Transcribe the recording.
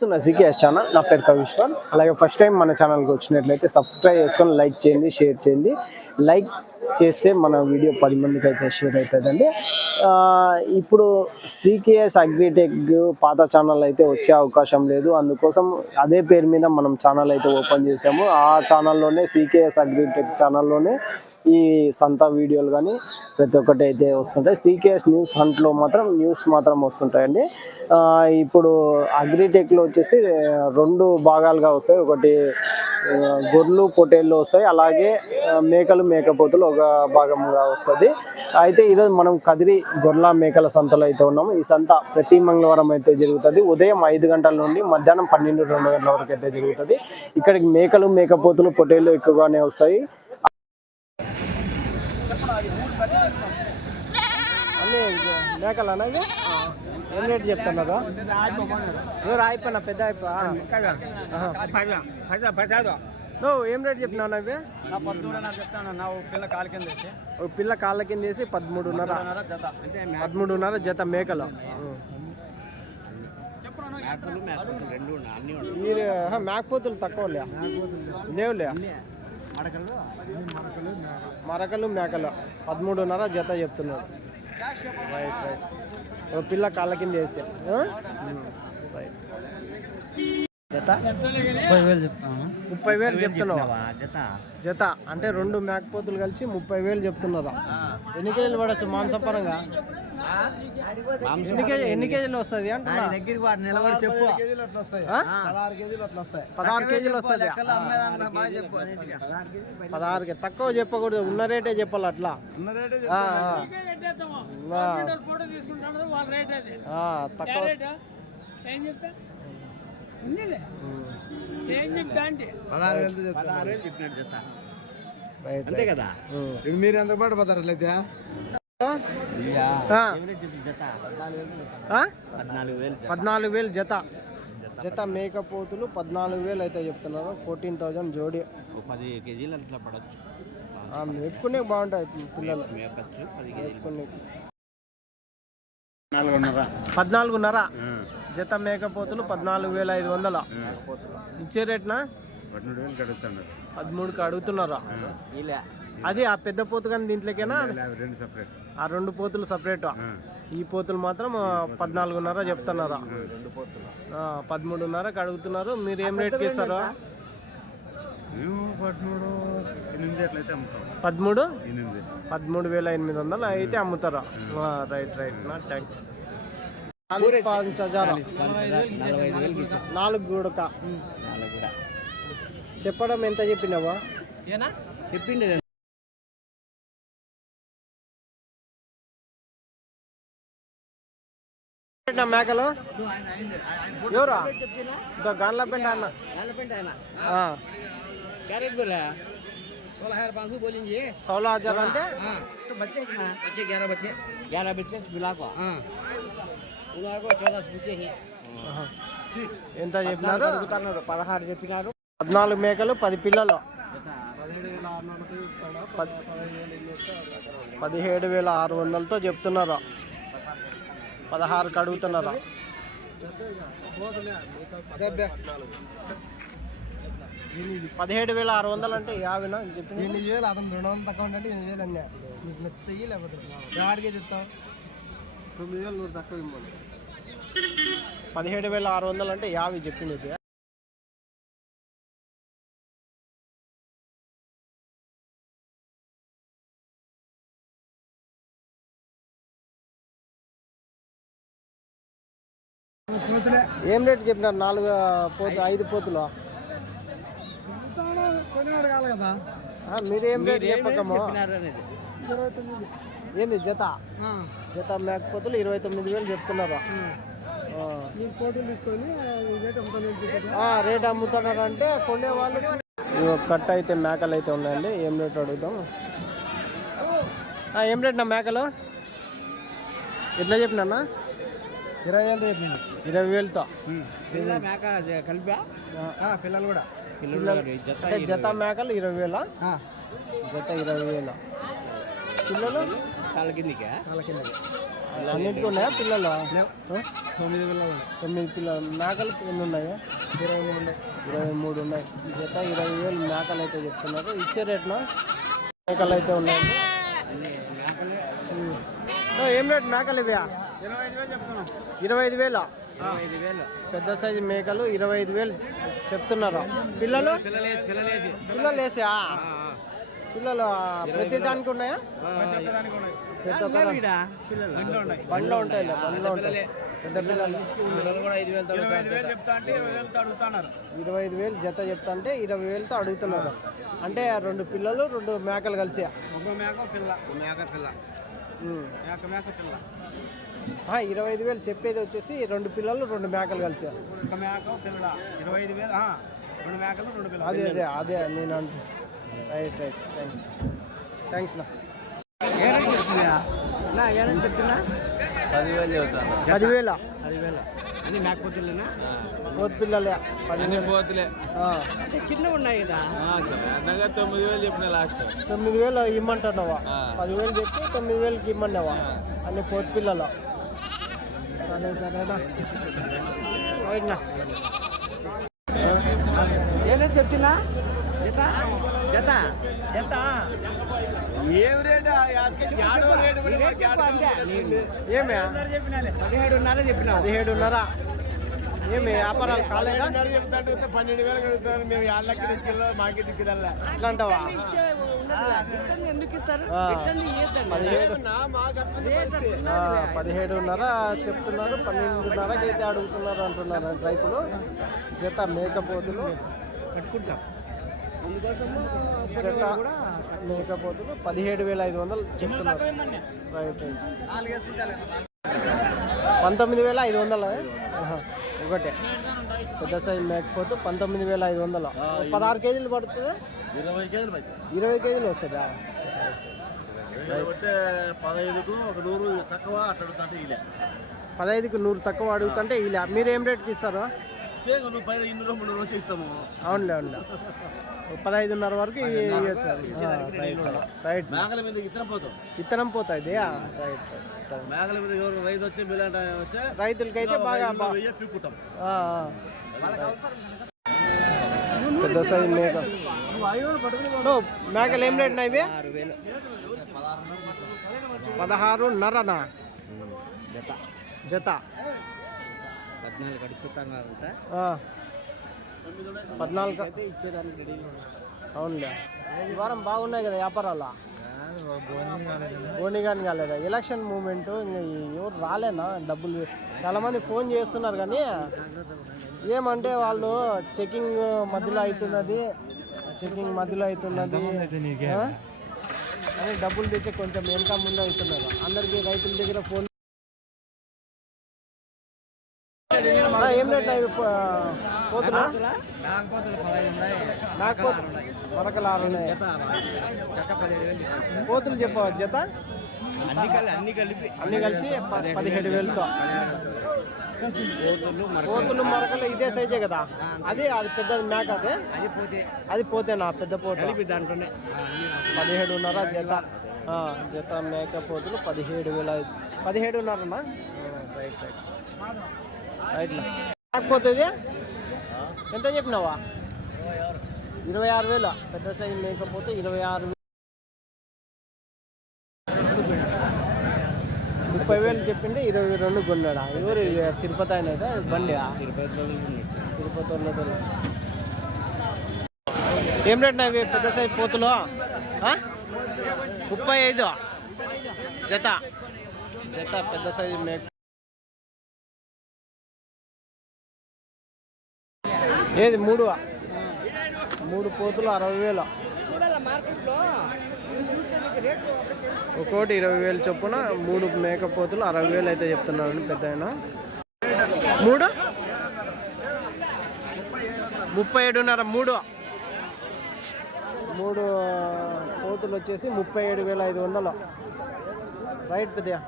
చూస్తున్న CKS channel. నా పేరు కవిశ్వర్. అలాగే ఫస్ట్ టైం మన ఛానల్కి వచ్చినట్లయితే సబ్స్క్రైబ్ చేసుకొని లైక్ చేయండి, షేర్ చేయండి. లైక్ చేస్తే మన వీడియో 10 మందికి అయితే షేర్ అవుతుందండి. ఇప్పుడు సీకేఎస్ అగ్రిటెక్ పాత ఛానల్ అయితే వచ్చే అవకాశం లేదు. అందుకోసం అదే పేరు మీద మనం ఛానల్ అయితే ఓపెన్ చేసాము. ఆ ఛానల్లోనే సీకేఎస్ అగ్రిటెక్ ఛానల్లోనే ఈ సంత వీడియోలు కానీ ప్రతి ఒక్కటి అయితే వస్తుంటాయి. సీకేఎస్ న్యూస్ హంట్లో మాత్రం న్యూస్ మాత్రం వస్తుంటాయండి. ఇప్పుడు అగ్రిటెక్లో వచ్చేసి 2 భాగాలుగా వస్తాయి. ఒకటి గొర్రెలు పొట్టేళ్ళు వస్తాయి, అలాగే మేకలు మేకపోతులు ఒక భాగంగా వస్తుంది. అయితే ఈరోజు మనం కదిరి గొర్రెల మేకల సంతలో అయితే ఉన్నాము. ఈ సంత ప్రతి మంగళవారం అయితే జరుగుతుంది. ఉదయం 5 గంటల నుండి మధ్యాహ్నం 12-2 గంటల వరకు అయితే జరుగుతుంది. ఇక్కడికి మేకలు మేకపోతులు పొట్టేళ్ళు ఎక్కువగానే వస్తాయి. అన్నీ మేకలు అనేది ఏం రేటు చెప్తున్నారు? ఎవరు అయిపోయినా పెద్ద నువ్వు ఏం రేటు చెప్పినావు? అవి పిల్ల కాళ్ళ కింద వేసి 13.5 జత మేకలు. మేకపోతులు తక్కువ లేవులే. మరకలు మేకలు 13.5 జత చెప్తున్నారు. Right right. పిల్ల కాళ్ళ కింద వేసి జత 30,000 చెప్తాను. 30,000 చెప్తున్నావు జత అంటే 2 మేకపోతులు కలిసి 30,000 చెప్తున్నారు. ఎన్ని కేజీలు పడచ్చు మాంసపరంగా? ఎన్ని కేజీలు వస్తుంది అంటే 16 కేజీలు వస్తుంది. 16 తక్కువ చెప్పకూడదు, ఉన్న రేటే చెప్పాలి. అట్లా తక్కువ అంతే కదా. మీరు ఎంత పాటు పోతారు అట్లయితే 14,000 జత. జత మేకపోతులు 14,000 అయితే చెప్తున్నారు. 14,000 జోడి. 10 కేజీలు అట్లా పడచ్చు. మేపుకునే బాగుంటాయి పిల్లలు. 14.5 జత మేకపోతులు 14,500. ఇచ్చే రేట్నా 13కి అడుగుతున్నారా? అది ఆ పెద్ద పోతు కానీ దీంట్లోకేనా? ఆ 2 పోతులు సపరేట్. ఈ పోతులు మాత్రం 14.5 చెప్తున్నారా? 13.5కి అడుగుతున్నారు. మీరు ఏం రేట్కి ఇస్తారా? 13,800 అయితే అమ్ముతారా? రైట్ రైట్ నా థ్యాంక్స్. 45,000 4 గుడక చెప్పడం ఎంత చెప్పినావా? చెప్పిండి మేకలు ఎవరా? గాన్ల పెంట అన్న 16,000 అంటే ఎంత చెప్పినారు? 16 చెప్పినారు. 14 మేకలు 10 పిల్లలు 17,600తో చెప్తున్నారు. 16కి అడుగుతున్నారు. 17,600 అంటే 50 చెప్పింది. 8,000 అతను 200 తక్కువ అంటే 8,000 అన్నా. మీకు నచ్చుతాయి లేకపోతే ఆడికే చెప్తాం. 9,000 తక్కువ ఇవ్వండి. 17,600 అంటే 50 చెప్పింది. ఏం రేటు చెప్పినారు? 5 పోతులు కదా. మీరేం రేటు చెప్పకమో. ఏంది జత? జత మేకపోతులు 29,000 చెప్తున్నారు. రేట్ అమ్ముతున్నారు అంటే కొనే వాళ్ళు. కట్ట అయితే మేకలు అయితే ఉన్నాయండి. ఏం రేట్ అడుగుతాం? ఏం రేట్ నా మేకలు ఎట్లా చెప్పినా? 20,000 చెప్పిన. 20,000తో పిల్లలు కూడా. జత మేకలు 20,000. జత 20,000 పిల్లలు కాళ్ళ కిందకి అన్నింటికి ఉన్నాయా పిల్లలు? ఆ? 9 పిల్లలు 9 పిల్లలు. మేకలు ఎన్ని ఉన్నాయా? 23 ఉన్నాయి. 23 ఉన్నాయి. జత 20,000 మేకలు అయితే చెప్తున్నారు. ఇచ్చే రేట్నా మేకలు అయితే ఉన్నాయండి. ఏం రేట్ మేకలు ఇవి? 25,000 చెప్తున్నాం. 25,000. 25,000 పెద్ద సైజు మేకలు 25,000 చెప్తున్నారు. పిల్లలు పిల్లలు వేసా పిల్లలు ప్రతి దానికి ఉన్నాయా? ప్రతి ఒక్క బండ్లో ఉంటాయి. బండ్లో ఉంటాయి పెద్ద పిల్లలు. 25,000 జత చెప్తా అంటే 20,000తో అడుగుతున్నారు. అంటే 2 పిల్లలు 2 మేకలు కలిసి 25,000 చెప్పేది వచ్చేసి 2 పిల్లలు 2 మేకలు కలిసి. అదే అదే అదే నేను రైట్ థ్యాంక్స్ నా. 10,000 చెప్తాను. 10,000 అన్ని మేకపోతులేనా? పోతు పిల్లలే 10,000 పోతులే అంటే చిన్నగా ఉన్నాయి కదా. 9,000 చెప్పిన లాస్ట్. 9,000 ఇమ్మంటున్నావా? 10,000 చెప్పి 9,000కి ఇమ్మన్నావా? అన్ని పోతు పిల్లలు. సరేనా రైట్నా. ఏనేది చెప్తున్నా జత జత జత ఏం రేటు? ఏమే 17,500 చెప్పిన. 17,500. ఏమి వ్యాపారాలు కాలేదా? 12,000 అడుగుతారు. మేము 5,00,000 దిక్కులో మాకే దిక్కుదల్లా అట్లా అంటావా? ఎందుకు ఇస్తారు? 17,500 చెప్తున్నారు. 12,500కి అయితే అడుగుతున్నారు అంటున్నారు రైతులు. జత మేకపోతులు కట్టుకుంటాం. జత మేకపోతులు 17,500 చెప్తున్నారు. రైట్ 19,500 ఒకటే పెద్ద సైజు మేకపోతు 19,500. 16 కేజీలు పడుతుంది. 20 కేజీలు 20 కేజీలు వస్తుందా? 15కు ఒక 100 తక్కువ అట్లా అడుగుతుంటే ఇలా 15కి 100 తక్కువ అడుగుతుంటే ఇలా. మీరు ఏం రేట్కి ఇస్తారు? నువ్వు పైన 200 రోజు ఇస్తాము. అవునులే 15,500 వరకు ఇవ్వచ్చు. రైట్ మేకల మీద విత్తనం పోతాయి. రైట్ మేకల మీద ఎవరు రైతు వచ్చి మీలాంటి వచ్చే రైతులకైతే బాగా పీక్కుంటాం. పెద్ద సైజు మేక మేకలు ఏం రేట్ ఇవి? 16,500 జత జత 14 కడుపుతున్నారంట. 14 అయితే ఇచ్చేదానికి రెడీలో అవునులే. ఈ వారం బాగున్నాయి కదా వ్యాపారాలు? పోనీ కానీ కాలేదా? ఎలక్షన్ మూమెంట్ ఇంకా ఎవరు రాలేనా? డబ్బులు చాలామంది ఫోన్ చేస్తున్నారు కానీ ఏమంటే వాళ్ళు చెకింగ్ మధ్యలో అవుతున్నది అని డబ్బులు తెచ్చి కొంచెం వెనక ముందు అవుతున్నారు. అందరికీ రైతుల దగ్గర ఫోన్. ఏం రేట్ పోతున్నా? మరకలు 6 ఉన్నాయి. పోతులు చెప్పవా జత? అన్ని కలిసి 17,000తో. పోతులు మరకలు ఇదే సైజే కదా? అది పెద్ద మేక. అది పోతేనా? పెద్ద పోత దాంట్లోనే 17,500 జత. జత మేక పోతులు 17,000. 17,500 రైట్ కాకపోతుంది. ఎంత చెప్పినావా? 26,000. పెద్ద సైజు మేకపోతే 26,000. 30,000 చెప్పింటే 22 కొన్నాడా? ఎవరు తిరుపతి అయినదా బండి? తిరుపతి వాళ్ళు. ఏం రేట్ ఇవి పెద్ద సైజు పోతులు? 35 జత పెద్ద సైజు మేక. ఏది 3 పోతులు 60,000. ఒక్కోటి 20,000 చొప్పున 3 మేకపోతులు 60,000 అయితే చెప్తున్నారండి పెద్ద ఆయన. 37,500. 3 పోతులు వచ్చేసి 37,500. రైట్ పెద్దయ్య.